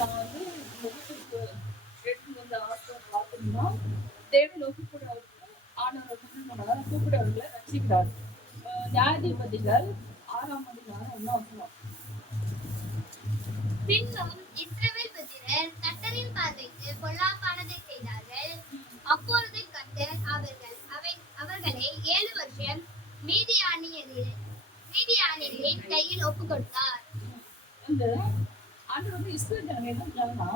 நான் வந்து முகத்துக்கு எடுத்து வந்த ஆசிரியர் பார்த்தீங்கன்னா தேவனோக்கி கூட ஆண்டவர் கூப்பிடவர்களை ரசிக்கிறார். நியாயாதிபதிகள் 6ஆம் அதிகாரம் 1 பின்னும் இஸ்ரவேல் புத்திரர் கர்த்தரின் பார்வைக்கு பொல்லாப்பானதை செய்தார்கள். அப்பொழுது கர்த்தர் அவர்களை 7 வருஷம் மீதியானியரின் கையில் ஒப்புக் கொடுத்தார். அந்த ஆண்டவர் வந்து இஸ்ரவேல் ஜனங்கள் என்ன செஞ்சாங்கன்னா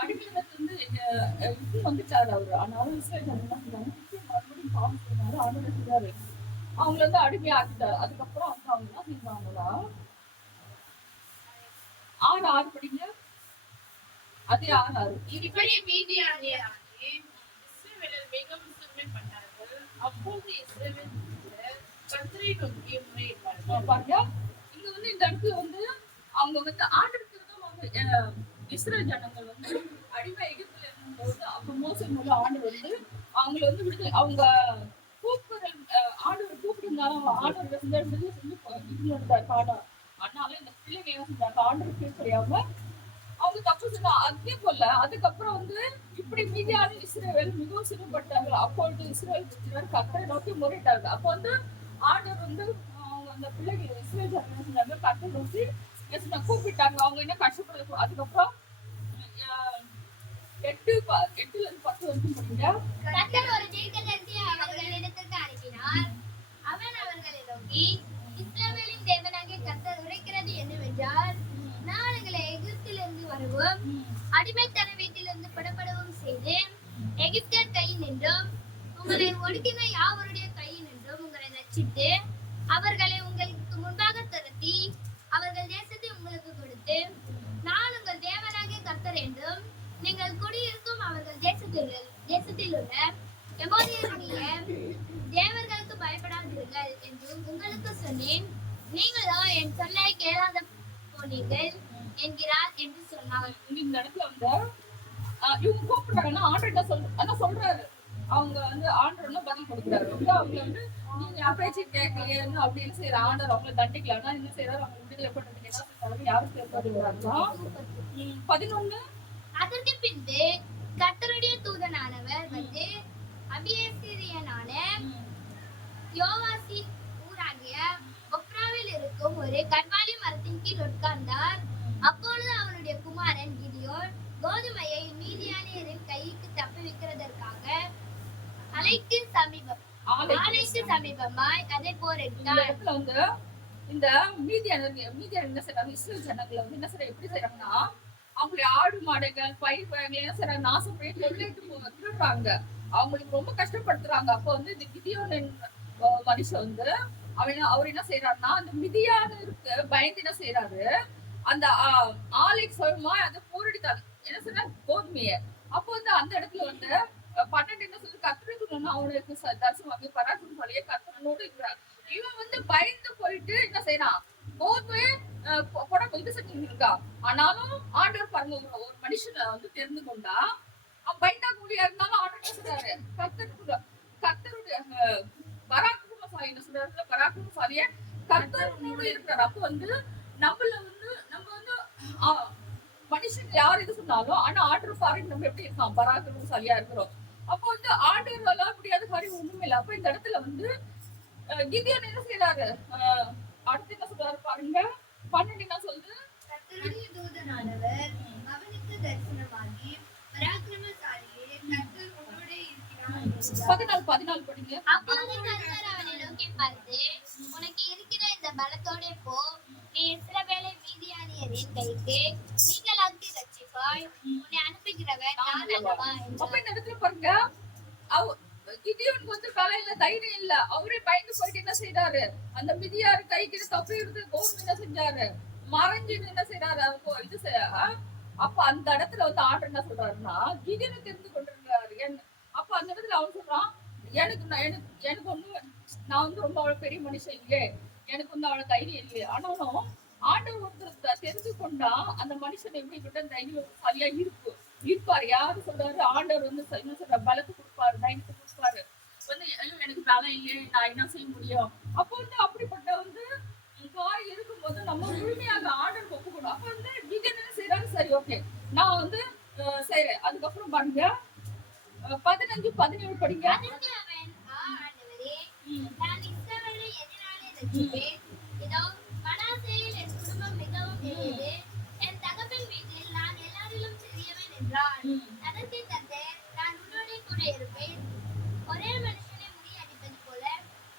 அடிமையிலிருந்து இது வந்துட்டாரு அவரு. ஆனாலும் இஸ்ரவேல் ஜனங்கள் என்ன செஞ்சாங்க, மறுபடியும் பாவம் செய்யறாரு. ஆண்டவர் செஞ்சாரு, அவங்கள வந்து அடிமையா ஆக்கிட்டாரு. அதுக்கப்புறம் வந்து அவங்க என்ன செஞ்சாங்களா 6 படிங்க. அதே 6 இப்படி மீதியானியராகி இஸ்ரவேலர் மிகவும் சிறுமைப்பட்டார்கள். அப்போது இஸ்ரவேல் கர்த்தரை நோக்கி முறையிட்டார்கள். பாருங்க, இங்க வந்து இந்த இடத்துல வந்து அவங்க வந்து ஆண்டவருக்கு இஸ்ரவேல் ஜனங்கள் வந்து அடிமை எகிப்துல இருக்கும்போது அப்ப மோசே மூலம் ஆண்டவர் வந்து அவங்கள வந்து விடுதலை அவங்க கூப்பிடுற ஆண்டவர் கூப்பிட்டுருந்தாலும் ஆண்டவர் செஞ்சு இருந்தார் காலம். அதனால இந்த பிள்ளைங்க என்ன செஞ்சாங்க, ஆண்டவர் கீழ்ப்படியாம அவங்க தப்பு செஞ்சா. அதே போல அதுக்கப்புறம் வந்து இப்படி மீதியான இஸ்ரவேல் மிகவும் சிறுபட்டாங்க. அப்பொழுது இஸ்ரவேல் புத்திரர் கர்த்தரை நோக்கி முறையிட்டாங்க. அப்போ வந்து ஆண்டவர் வந்து அவங்க அந்த பிள்ளைகள் இஸ்ரவேல் ஜனங்கள் என்ன செஞ்சாங்க, கர்த்தரை நோக்கி கூப்பிட்டாங்க. அவங்க என்ன கஷ்டப்படுறது. அதுக்கப்புறம் 8-10 வரைக்கும் படிங்க. கர்த்தர் ஒரு தீர்க்கதரிசியை அவர்களிடத்திற்கு அனுப்பினார். அவன் அவர்களை நோக்கி, இஸ்ரவேலின் தேவனாகிய கர்த்தர் உரைக்கிறது என்னவென்றால், நான் உங்களை எகிப்திலிருந்து வரவும் அடிமைத்தன வீட்டிலிருந்து புறப்படவும் செய்து எகிப்தியர் கையினின்றும் உங்களை ஒடுக்கின யாவருடைய கையினின்றும் உங்களை ரட்சித்து அவர்களை உங்களுக்கு முன்பாக துரத்தி அவர்கள் தேசத்தை உங்களுக்கு கொடுத்து, நான் உங்கள் தேவனாகிய கர்த்தர் என்றும் நீங்கள் குடியிருக்கும் அவர்கள் தேசத்தில் உள்ள எமோரியருடைய தேவர்களுக்கு பயப்படாதீர்கள் என்றும் உங்களுக்கு சொன்னேன். நீங்களோ என் சொல்லை கேளாத போனீர்கள் என்கிறார் என்று சொன்னார். இந்த இடத்துல வந்து இவங்க கூப்பிடுறாங்கன்னா ஆண்டர் என்ன சொல்றாரு, அவங்க வந்து ஆண்டர் பதில் கொடுக்குறாரு. அவங்க வந்து நீங்க பேச்சு கேட்கலையேன்னு அப்படின்னு செய்யற ஆண்டர் அவங்களை தண்டிக்கலாம்னா என்ன செய்யறாரு, அவங்க விடுதலை பண்றதுக்கு என்ன செய்யறாரு, யாரும் சேர்ப்பாருங்கிறாங்களா. 11 அதற்கு பின்பு கர்த்தருடைய தூதனானவர் வந்து அபியேசிரியனான யோவாசின் ஊராகிய ஒப்ராவில் இருக்கும் ஒரு கர்வாலி மரத்தின் கீழ் உட்கார்ந்தார். அப்பொழுது அவனுடைய குமாரன் கிதியோன் கோதுமையை மீதியானியரின் கைக்கு தப்புவிக்கிறதற்காக ஆலைக்கு சமீபமாய் அதை போரிட்டார். இந்த மீதியான என்ன செய்யறாங்க, இஸ்ரவேல் ஜனங்களை வந்து என்ன செய்யறாங்க, எப்படி செய்யறாங்கன்னா அவங்களுடைய ஆடு மாடுகள் பயிர் வகைகள் என்ன செய்யறாங்க, நாசம் பண்ணி கொள்ளையிட்டு திருடுறாங்க. அவங்களுக்கு ரொம்ப கஷ்டப்படுத்துறாங்க. அப்போ வந்து இந்த கிதியோன் மனுஷன் வந்து அவர் என்ன செய்யறாருன்னா அந்த மிதியானருக்கு பயந்து என்ன செய்யறாரு, அந்த ஆலைக்கு சொல்லுமா அதை போரிடுத்தாரு. என்ன சொன்னா கோதுமைய. அப்போ வந்து அந்த இடத்துல வந்து 12 என்ன சொல்லி கர்த்தருக்கு அவனுக்கு தரிசனமாக பராக்கிரமசாலியே கர்த்தரோடு இருக்கிறார். இவன் வந்து பயந்து போயிட்டு என்ன செய்யறான், கோதுமையை இது செஞ்சு இருக்கா. ஆனாலும் ஆண்டவர் பாருங்க, ஒரு மனுஷனை வந்து தெரிந்து கொண்டா அவன் பயந்தா கூடியா இருந்தாலும் ஆண்டவர் சொல்றாரு, கர்த்தருடைய பராக்கிரமசாலி என்ன சொல்றாரு, பராக்கிரமசாலிய கர்த்தரோடு இருக்கிறார். அப்போ வந்து நம்மள வந்து நம்ம வந்து மனுஷன் யார் எது சொன்னாலும் ஆனா ஆண்டவர் பாருங்க நம்ம எப்படி இருக்கான், பராக்கிரமசாலியா இருக்கிறோம். அப்போ வந்து ஆண்டவரால முடியாத காரியம் ஒண்ணுமே இல்லை. அப்ப இந்த இடத்துல வந்து கிதியோன் என்ன செய்யறாரு, அடுத்து என்ன சொல்றாரு பாருங்க, 12 என்ன சொல்லுது, கர்த்தருடைய தூதனானவர் அவனுக்கு தரிசனமாகி பராக்கிரமசாலியே கர்த்தர் உன்னோட இருக்கிறார் 14 படிங்க. அப்பொழுது கர்த்தர் அவனை நோக்கி பார்த்து, உனக்கு இருக்கிற இந்த பலத்தோட போ, நீ இஸ்ரவேலை மீதியானியரின் கைக்கு நீங்களாக்கி ரட்சிப்பாய், உன்னை அனுப்புகிறவர் நான் அல்லவா என்றார். அப்ப இந்த இடத்துல பாருங்க, கிதியோனுக்கு வந்து காலையில தைரியம் இல்ல. அவரே பயந்து போயிட்டு என்ன செய்யறாரு, அந்த மிதியாரு கைக்கு தப்பி இருந்து கோதுமை என்ன செஞ்சாரு, மறைஞ்சு என்ன செய்யறாரு, அப்ப அந்த இடத்துல வந்து ஆண்டர் என்ன சொல்றாருன்னா கிதியோனை தெரிந்து கொண்டிருக்கிறாரு. அப்ப அந்த இடத்துல அவன் சொல்றான், எனக்கு ஒண்ணு, நான் வந்து ரொம்ப அவ்வளவு பெரிய மனுஷன் இல்லையே, எனக்கு வந்து அவ்வளவு தைரியம் இல்லையே. ஆனாலும் ஆண்டவர் ஒருத்தர் தெரிந்து கொண்டா அந்த மனுஷன் எப்படி விட்ட தைரியம் சரியா இருப்பாரு. யாரு சொல்றாரு, ஆண்டவர் வந்து என்ன சொல்ற பலத்தை கொடுப்பாரு, தைரியத்தை கொடுப்பாரு. வந்து எனக்கு பலம் இல்லையே, நான் என்ன செய்ய முடியும். அப்போ வந்து அப்படிப்பட்ட வந்து காய் இருக்கும்போது நம்ம முழுமையாக ஆண்டவர் ஒப்புக்கணும். அப்ப வந்து செய்யறாரு, சரி ஓகே நான் வந்து செய்யறேன். அதுக்கப்புறம் பாருங்க 15-17 படிங்க. அதற்கு அவன், ஆண்டவரே, நான் இஸ்ரவேலை எதினாலே ரட்சிப்பேன்? இதோ மனாசேயில் என் குடும்பம் மிகவும் எளியது. என் தகப்பன் வீட்டில் நான் எல்லாரிலும் சிறியவன் என்றான். அதற்கு கர்த்தர், நான் உன்னோடே கூட இருப்பேன். ஒரே மனுஷனை முறியடிப்பது போல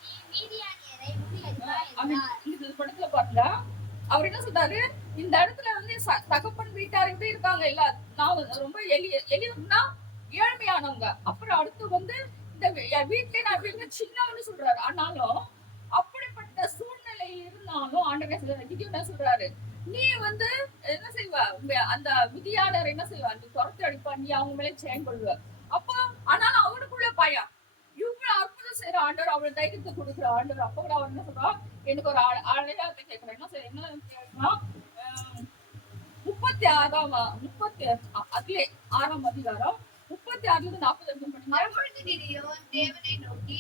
நீ மீதியானியரை முறியடிப்பாய் என்றார். இந்த படத்துல பாருங்க, அவர் என்ன சொல்றாரு, இந்த இடத்துல வந்து தகப்பன் வீட்டார் எப்படி இருக்காங்க இல்ல, நான் ரொம்ப எளியவன்னா ஏழ்மையானவங்க. அப்புறம் அடுத்து வந்து இந்த வீட்லயே நான் எப்படி சின்னவன்னு சொல்றாரு. ஆனாலும் அப்படிப்பட்ட சூழ்நிலை இருந்தாலும் ஆண்டவர் என்ன சொல்றாரு, நீ வந்து என்ன செய்வ, அந்த விதியாளர் என்ன செய்வா, நீ துரத்து அடிப்பா, நீ அவங்க மேல செயல் கொள்வ. அப்போ ஆனாலும் அவனுக்குள்ள பயம், இவ்வளவு அற்புதம் செய்யற ஆண்டவர், அவளுக்கு தைரியத்தை கொடுக்குற ஆண்டவர். அப்ப கூட அவர் என்ன சொல்றா, எனக்கு ஒரு அடையாளத்தை கேட்கிறேன். என்ன செய்ய, என்ன கேட்கறா, 36ஆம் அதிகாரம் 36-40 படிங்க. அப்பொழுது கிதியோன் தேவனை நோக்கி,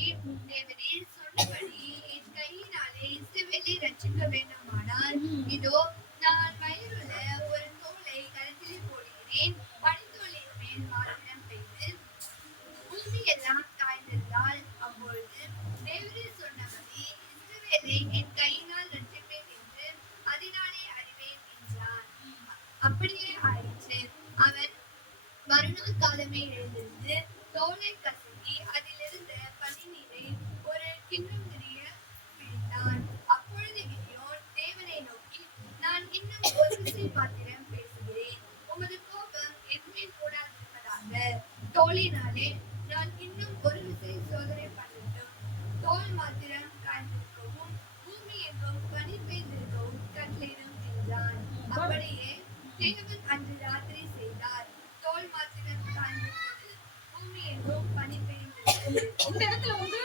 தேவனே, சொன்னபடி என் கையினாலே இஸ்ரவேலை ரட்சிக்க வேண்டுமானால், இதோ நான் வயலுள்ள ஒரு தோலை கழுத்திலே போடுகிறேன். பனித்தோலின் மேல் மாத்திரம் பெய்து பூமி எல்லாம் காய்ந்திருந்தால், அப்பொழுது தேவரீர் சொன்னபடி இஸ்ரவேலை என் கையினால் ரட்சிப்பேன் என்று அதனாலே அறிவேன் என்றான். அப்படியே ஆயிற்று. அவன் மறுநாள் காலமே எழுந்திருந்து தோலை கசக்கி அதிலிருந்த பனி நீரை ஒரு கிண்ணம் நிறைய பிழிந்தான். அப்பொழுது கிதியோன் தேவனை நோக்கி, நான் இன்னும் ஒரு விசை மாத்திரம் பேசுகிறேன். உமது கோபம் என்மேல் கூடாதிருப்பதாக. தோலினாலே நான் இன்னும் ஒரு விசை சோதனை பண்ணட்டும். தோல் மாத்திரம் காய்ந்திருக்கவும் பூமி எங்கும் பனி பெய்திருக்கவும் கட்டளையிடும் என்றான். அப்படியே தேவன் அன்று ராத்திரி செய்தார். தோல் மாத்திரம் காய்ந்திருந்தது, பூமி எங்கும் பனி பெய்திருந்தது. இந்த இடத்துல வந்து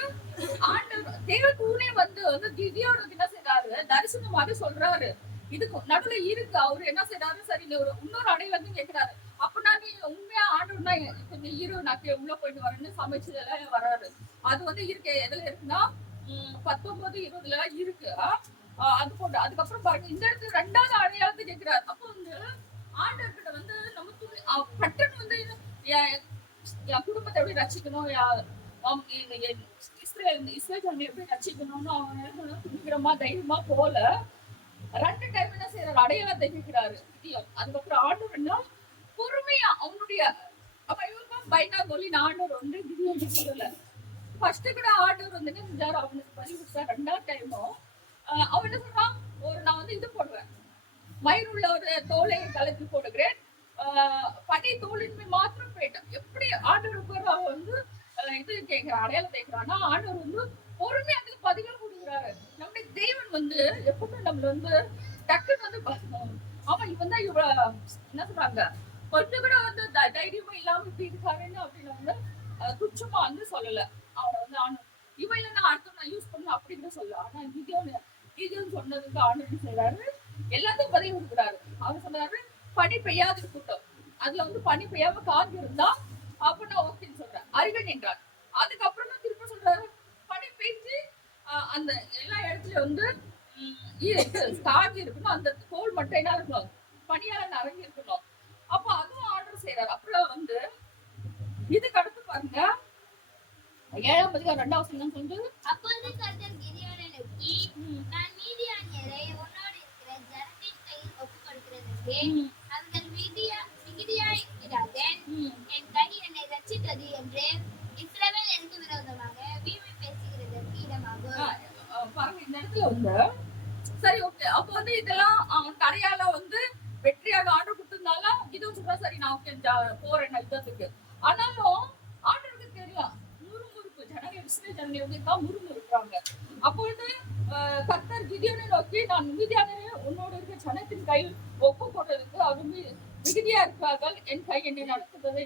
ஆண்டவர் தேவதூதனே வந்து கிதியோனுக்கு என்ன செய்றாரு, தரிசனம் மாதிரி சொல்றாரு. இதுக்கு நடுவுல இருக்கு, அவரு என்ன செய்றாரு, சரி நீ இன்னொரு அடையாளத்தையும் கேட்கிறாரு. அப்பனா நீ உண்மையா ஆண்டவர்னா இப்ப நீ இரு, நான் உள்ள போயிட்டு வரேன்னு சமைச்சதெல்லாம் வராரு. அது வந்து இருக்கு, எதுல இருக்குன்னா 19-20 இருக்கு. அது போட்டு அதுக்கப்புறம் பாருங்க, இந்த இடத்துல 2வது அடையாளத்தை கேட்கிறாரு. அப்போ வந்து ஆண்டவர்கிட்ட வந்து நம்ம பட்டன் வந்து என் குடும்பத்தை எப்படி ரசிக்கணும், இஸ்ரேல் எப்படி ரசிக்கணும்னு அவங்க துணிகரமா தைரியமா போல 2 டைம் என்ன செய்யறாரு, அடையாளத்தை கேட்கிறாரு. அதுக்கப்புறம் ஆண்டவர்னா பொறுமையா அவனுடைய அப்ப இவங்க பைனாகோலி ஆண்டவர் வந்து கிதியோனுக்கு சொல்லல. ஃபர்ஸ்ட் கூட ஆண்டவர் வந்து என்ன செஞ்சாரு, அவனுக்கு பதிவு 2வது டைமும் அவன் என்ன சொல்றான், நான் வந்து இது போடுவேன், மயிலுள்ள ஒரு தோலை கலத்தில் போடுகிறேன், பனி தோலின்மை மாத்திரம் போயிட்டான். எப்படி ஆண்டவருக்கு அவன் வந்து இது கேட்கிறான், அடையாளம் கேட்கிறான்னா ஆண்டவர் வந்து பொறுமையா அதுக்கு பதிலும் கொடுக்குறாரு. நம்முடைய தெய்வன் வந்து எப்பவுமே நம்மள வந்து டக்குன்னு வந்து ஆமா இவன் தான் இவ்வளவு என்ன சொல்றாங்க, கொஞ்சம் கூட வந்து தைரியமா இல்லாம இப்படி இருக்காருன்னு அப்படின்னு வந்து துச்சமா வந்து சொல்லல. அவனை வந்து இவன் இல்ல நான் அடுத்த நான் யூஸ் பண்ண அப்படி கூட சொல்லல. ஆனா கிதியோன் சொன்னதுக்கு ஆண்டவர் செய்யறாரு, எல்லாத்தையும் பதிவு கொடுக்குறாரு. அவர் சொன்னாரு, பனி பெய்யாது கூட்டம், அதுல வந்து பனி பெய்யாம காஞ்சி இருந்தா அப்ப நான் ஓகேன்னு சொல்றேன், அறிவன் என்றார். அதுக்கப்புறம் தான் திரும்ப சொல்றாரு, பனி பெய்ஞ்சு அந்த எல்லா இடத்துலயும் வந்து காஞ்சி இருக்கணும், அந்த தோல் மட்டும் என்ன இருக்கணும், பனியால நிறைய இருக்கணும். அப்ப அதுவும் ஆர்டர் செய்யறாரு. அப்புறம் வந்து இதுக்கு அடுத்து பாருங்க 7ஆம் அதிகாரம் 2வது வசனம் சொல்லுது. அப்பொழுது கர்த்தர் கிதியோனை நோக்கி, நான் மீதியானியரை உன்னோடு இருக்கிற ஜனத்தின் கையில் ஒப்புக் கொடுக்கிறதற்கு அவர்கள் மிகுதியாய் இருக்கிறார்கள். என் கை என்னை ரட்சித்தது என்று இஸ்ரவேல் எனக்கு விரோதமாக வீணை பேசுகிறதற்கு இடமாகும். பாருங்க இந்த இடத்துல வந்து சரி ஓகே, அப்ப வந்து இதெல்லாம் கடையால வந்து வெற்றியாக ஆர்டர் கொடுத்திருந்தாலும் இது சொல்றா, சரி நான் ஓகே போறேன் யுத்தத்துக்கு. ஆனாலும் ஆண்டவருக்கு தெரியும் முறுமுறுப்பு, ஜனங்கள் வந்து முறுமுறுக்குறாங்க. அப்பொழுது கர்த்தர் கிதியோனை நோக்கி, நான் மீதியானரை உன்னோடு இருக்க ஜனத்தின் கையில் ஒப்பு போடுறதுக்கு அவர் மிகுதியா இருக்கார்கள், என் கை என்னை நடத்துவதை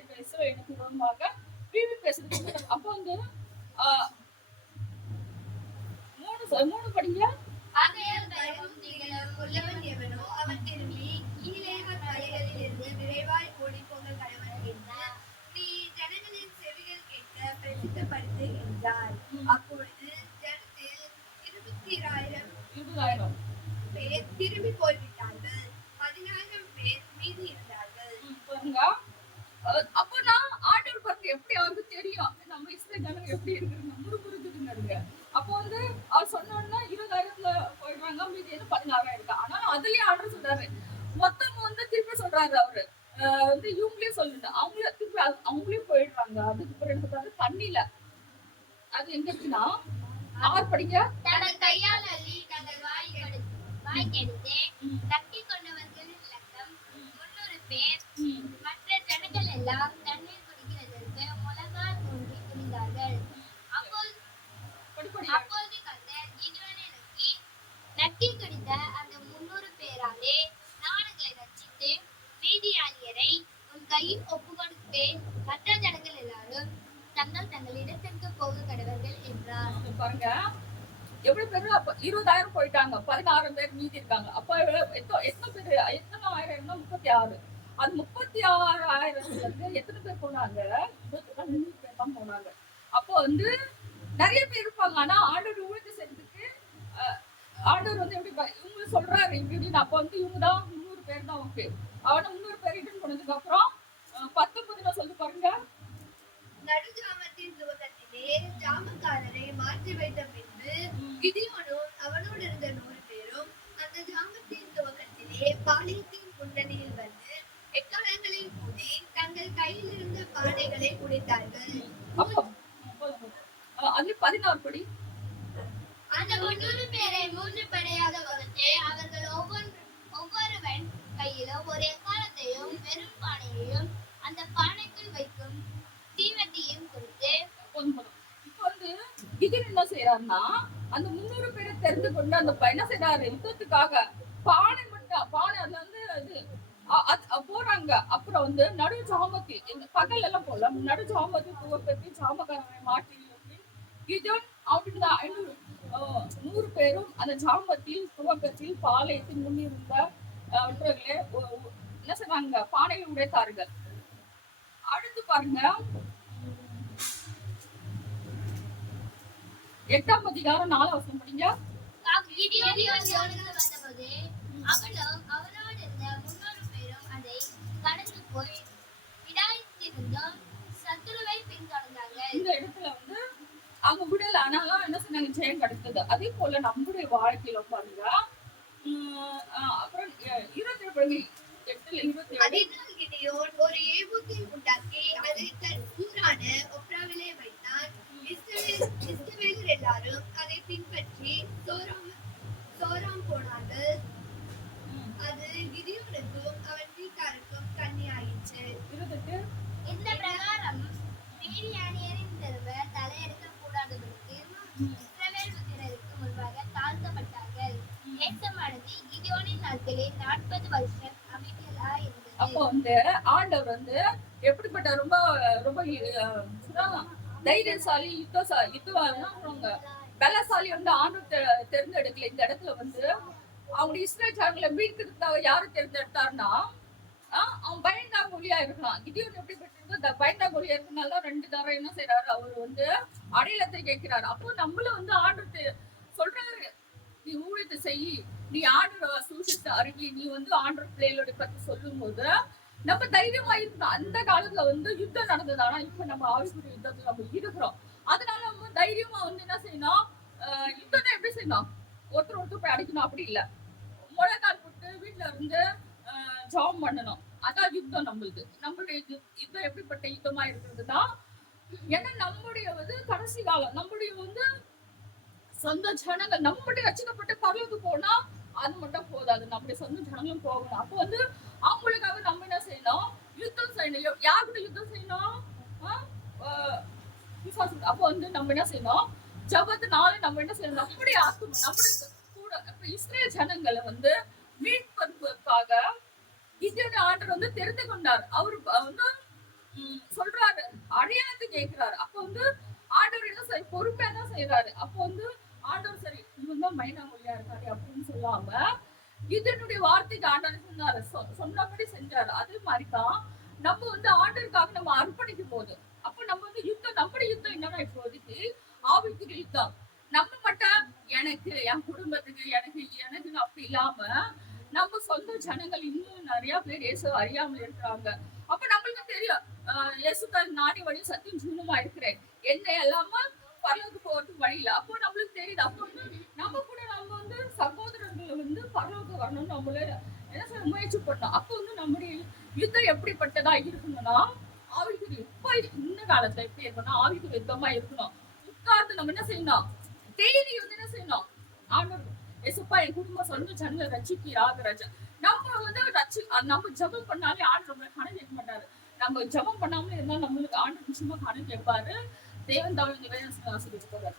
எனக்கு விரோதமாக வீவி பேசுறதுக்கு. அப்போ வந்து 3 படிங்க. ஆகையால் பயமும் திகிலும் உள்ளவன் எவனோ அவன் திரும்பி கீலேயாத் மலைகளிலிருந்து விரைவாய் ஓடிப்போக கடவன் என்றார். நீ ஜனங்களின் செவிகள் கேட்க பிரசித்தப்படுத்து என்றார். அப்பொழுது ஜனத்தில் 20,000 பேர் திரும்பி போய்விட்டார்கள். 10,000 பேர் மீதி அப்போனா ஆண்டவர் பாருங்க எப்படி அவருக்கு தெரியும் நம்ம இஸ்ரேல் ஜனங்க எப்படி இருக்குங்க முறுமுறுக்குதுங்க. அப்போ வந்து அவர் சொன்னோன்னா 20,000ல போயிடுறாங்க, மீதி வந்து 16,000 இருக்கு. ஆனாலும் அதுலயே ஆண்டவர் சொல்றாரு, மொத்தம் வந்து திருப்பி சொல்றாரு அவரு வந்து இவங்களே சொல்லுங்க, அவங்களே திருப்பி அவங்களே போயிடுறாங்க. அதுக்கு பிறகு சொல்றாரு தண்ணியில, அது எங்க இருக்குன்னா 6 படிக்க தங்கள் கையால் அள்ளி தங்கள் வாய் கெடுத்து நக்கிக் கொண்டவர்களின் இலக்கம் 300 பேர். மற்ற ஜனங்கள் எல்லாம் தண்ணீர் குடிக்கிறதற்கு முழங்கால் ஊன்றி குனிந்தார்கள். அப்போது கர்த்தர் கிதியோனை நோக்கி, நக்கி குடித்த அந்த 300 பேராலே நான் உங்களை ரட்சித்து மீதியானியரை உன் கையில் ஒப்புக்கொடுப்பேன். மற்ற ஜனங்கள் எல்லாரும் தங்கள் இடத்திற்கு போக கடவர்கள் என்றார். பாருங்க எவ்வளவு பேரு. அப்ப 20,000 போயிட்டாங்க, 16 பேர் மீதி இருக்காங்க. அப்ப எத்தனை பேரு, எத்தனை ஆயிரம்னா 36. அது 36,000 வந்து எத்தனை பேர் போனாங்க? 22 பேர் தான் போனாங்க. அப்போ வந்து நிறைய பேர் இருப்பாங்க. ஆனா ஆண்டவர் ஊழியத்தை செய்யறதுக்கு ஆண்டவர் வந்து எப்படி இவங்க சொல்றாரு இப்படின்னு. அப்ப வந்து இவங்க தான் 300 பேர் தான். ஓகே, அவனை 300 பேர் ரிட்டர்ன் பண்ணதுக்கு அப்புறம் 19 சொல்லி பாருங்க. நடுஜாமத்தின் துவக்கத்திலே ஜாமக்காரரை மாற்றி வைத்த பின்பு கிதியோனும் அவனோடு இருந்த 100 பேரும் அந்த ஜாமத்தின் துவக்கத்திலே பாளையத்தின் முன்னணியில் வந்து எக்காலங்களில் ஊதி தங்கள் கையில் இருந்த பானைகளை குடித்தார்கள். அப்போ அது 16 படி. அந்த 300 பேரை 3 படையாக வகுத்து அவர்கள் ஒவ்வொருவன் கையிலும் ஒரு எக்காலத்தையும் வெறும் பானையையும் அந்த பானைக்குள் வைக்கும் தீவட்டியையும் கொடுத்து. இப்ப வந்து கிதியோன் என்ன செய்யறாருன்னா, அந்த 300 பேரை தெரிந்து கொண்டு அந்த என்ன செய்யறாரு, யுத்தத்துக்காக பானை மட்டும், பானை அதுல வந்து இது போறாங்க. அப்புறம் வந்து நடு ஜாமத்தில், எங்க பகல் எல்லாம் போல நடு ஜாமத்தில் துவக்கத்தை ஜாமக்காரனை மாற்றி கிதியோன் அவனுக்கு 100 பேரும் அந்த ஜாமத்தில் துவக்கத்தில் பாளையத்தின் முன்னிருந்த என்ன செய்றாங்க, பானையை உடைத்தார்கள். அடுத்து பாருங்க 8ஆம் அதிகாரம் 4ஆம் வசனம் படிங்க. கிதியோன் வந்தபோது அவனும் அவனோடு இருந்த 300 பேரும் அதை கடந்து போய் விடாய்த்திருந்தும் சத்துருவை பின்தொடர்ந்தார்கள். இந்த இடத்துல வந்து அவங்க விடல, ஆனாலும் என்ன சொன்னாங்க, ஜெயம் கிடைத்தது. அதே போல நம்முடைய வாழ்க்கையில பாருங்க. அப்புறம் 27 அதனால் கிதியோன் ஒரு ஏபூத்தை உண்டாக்கி அதை தன் ஊரான ஒப்ராவிலே வைத்தான். இஸ்ரவேலர் எல்லாரும் அதை பின்பற்றி சோராம் போனார்கள். அது கிதியோனுக்கும் அவன் வீட்டாருக்கும் கண்ணியாயிற்று. இந்த பிரகாரம் மீதியானியரின் திரும்ப தலையெடுக்க கூடாதபடிக்கு இஸ்ரவேல் புத்திரருக்கு முன்பாக தாழ்த்தப்பட்டார்கள். தேசமானது கிதியோனின் நாட்களில் 40 வருஷம் அமைதியாய் இருந்தது. அப்போ வந்து ஆண்டவர் வந்து எப்படிப்பட்ட ரொம்ப ரொம்ப தைரியசாலி, யுத்தம் பலசாலி வந்து ஆண்டவர் தேர்ந்தெடுக்கல. இந்த இடத்துல வந்து அவங்க இஸ்ரேல் ஜனங்களை மீட்கிறதுக்காக யாரு தேர்ந்தெடுத்தாருன்னா, அவன் பயந்தாங்கொழியா இருக்கலாம். கிதியோன் எப்படி பெற்றிருந்தோ பயந்தாங்கொழியா இருக்கனால 2 தரம் என்ன செய்யறாரு, அவர் வந்து அடையாளத்தை கேட்கிறாரு. அப்போ நம்மளும் வந்து ஆண்டவர் சொல்றாரு, நீ ஊழியத்தை செய், நீ ஆண்டவர் சூசித்த அறிவி, நீ வந்து ஆண்டவர் பிள்ளைகளோட பத்தி சொல்லும் போது நம்ம தைரியமா இருக்கணும். அந்த காலத்துல வந்து யுத்தம் நடந்தது, ஆனா இப்ப நம்ம ஆவிக்குரிய யுத்தத்துல நம்ம இருக்கிறோம். அதனால நம்ம தைரியமா வந்து என்ன செய்யணும், யுத்தத்தை எப்படி செய்யணும், ஒருத்தர் போய் அடிக்கணும் அப்படி இல்ல, முளைக்கால் போட்டு வீட்டுல இருந்து ஜாம் பண்ணணும். அதான் யுத்தம் நம்மளுக்கு. நம்மளுடைய யுத்தம் எப்படிப்பட்ட யுத்தமா இருக்கிறதுனா, ஏன்னா நம்முடைய வந்து கடைசி காலம், நம்முடைய வந்து சொந்த ஜனங்கள் நம்ம மட்டும் ரசிக்கப்பட்டு பரலுக்கு போனா அது மட்டும் போதாது, நம்முடைய சொந்த ஜனங்களும் போகணும். அப்போ வந்து அவங்களுக்காக நம்ம என்ன செய்யணும், யுத்தம் செய்யணும். யாருக்கிட்ட யுத்தம் செய்யணும், அப்போ வந்து நம்ம என்ன செய்யணும், ஜபத்தினால நம்ம என்ன செய்யணும், நம்முடைய ஆத்மா நம்முடைய கூட இஸ்ரேல் ஜனங்களை வந்து மீட்பதற்காக கிதியோன் ஆண்டவர் வந்து தெரிந்து கொண்டார். அவரு வந்து சொல்றாரு, அடையாளத்தை கேட்கிறாரு. அப்ப வந்து ஆண்டவர் என்ன பொறுப்பா தான் செய்யறாரு. அப்போ வந்து ஆண்டவர் சரி இவன் தான் மைனாமொழியா இருக்காரு அப்படின்னு சொல்லாம இதனுடைய வார்த்தைக்கு ஆண்டவர் சொன்னாரு, சொன்னபடி செஞ்சாரு. அதே மாதிரிதான் நம்ம வந்து ஆண்டவருக்காக நம்ம அர்ப்பணிக்கும் போது, அப்ப நம்ம வந்து யுத்தம், நம்முடைய யுத்தம் என்னன்னா இப்போதைக்கு ஆவிக்குரிய யுத்தம். நம்ம மட்டும் எனக்கு, என் குடும்பத்துக்கு, எனக்குன்னு அப்படி இல்லாம நம்ம சொந்த ஜனங்கள் இன்னும் நிறைய பேர் இயேசு அறியாமல் இருக்கிறாங்க. அப்ப நம்மளுக்கு தெரியும் இயேசுக்கார் நானே வழி சத்தியம் ஜீவனுமா இருக்கிறேன், என்ன எல்லாம பரலோகத்துக்கு போறதுக்கு வழியில. அப்போ நம்மளுக்கு தெரியுது. அப்போ வந்து நம்ம கூட நம்ம வந்து சகோதரர்கள் வந்து பரலோகம் வரணும்னு நம்மள என்ன சொல்ல முயற்சி பண்ணோம். அப்போ வந்து நம்முடைய யுத்தம் எப்படிப்பட்டதா இருக்கணும்னா, ஆவிக்குரிய இப்ப இந்த காலத்துல எப்படி இருக்கணும், ஆவிக்குரிய யுத்தமா இருக்கணும். உட்கார்ந்து நம்ம என்ன செய்யணும், டெய்லி வந்து என்ன செய்யணும், ஆண்டவர் ஏசப்பா என் குடும்பம் சொந்த ஜனங்களை ரட்சிக்கிறாக ராஜா. நம்ம வந்து நம்ம ஜெபம் பண்ணாலே ஆண்டு நம்மளை கணக்கு கேட்க மாட்டாரு. நம்ம ஜெபம் பண்ணாமலே இருந்தாலும் நம்மளுக்கு ஆண்டு நிச்சயமா கணக்கு கேட்பாரு. தேவன் தாவல் ஆசிரியர்